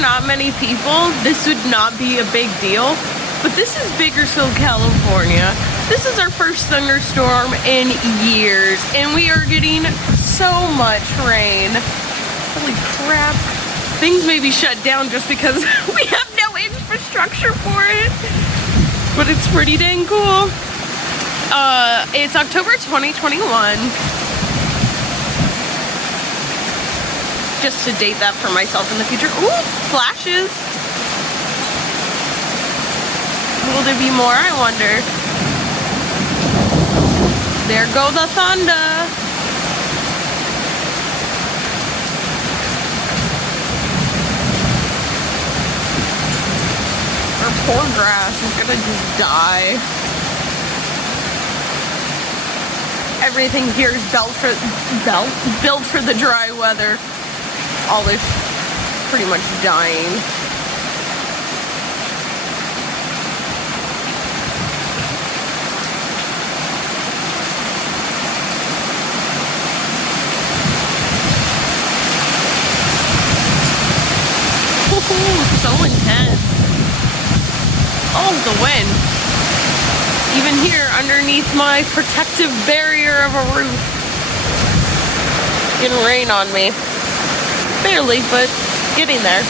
not many people, this would not be a big deal. But this is Bakersfield, California. This is our first thunderstorm in years, and we are getting so much rain. Holy crap. Things may be shut down just because we have no infrastructure for it. But it's pretty dang cool. It's October 2021. Just to date that for myself in the future. Ooh, flashes. Will there be more? I wonder. There go the thunder. Our poor grass is gonna just die. Everything here is built for the dry weather. All this pretty much dying. So intense. Oh, the wind. Even here, underneath my protective barrier of a roof. Getting rain on me. Barely, but getting there.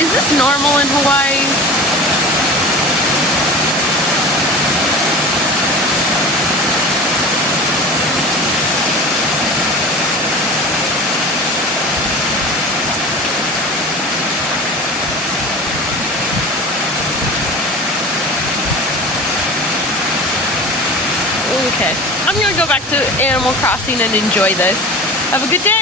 Is this normal in Hawaii? Okay, I'm gonna go back to Animal Crossing and enjoy this. Have a good day.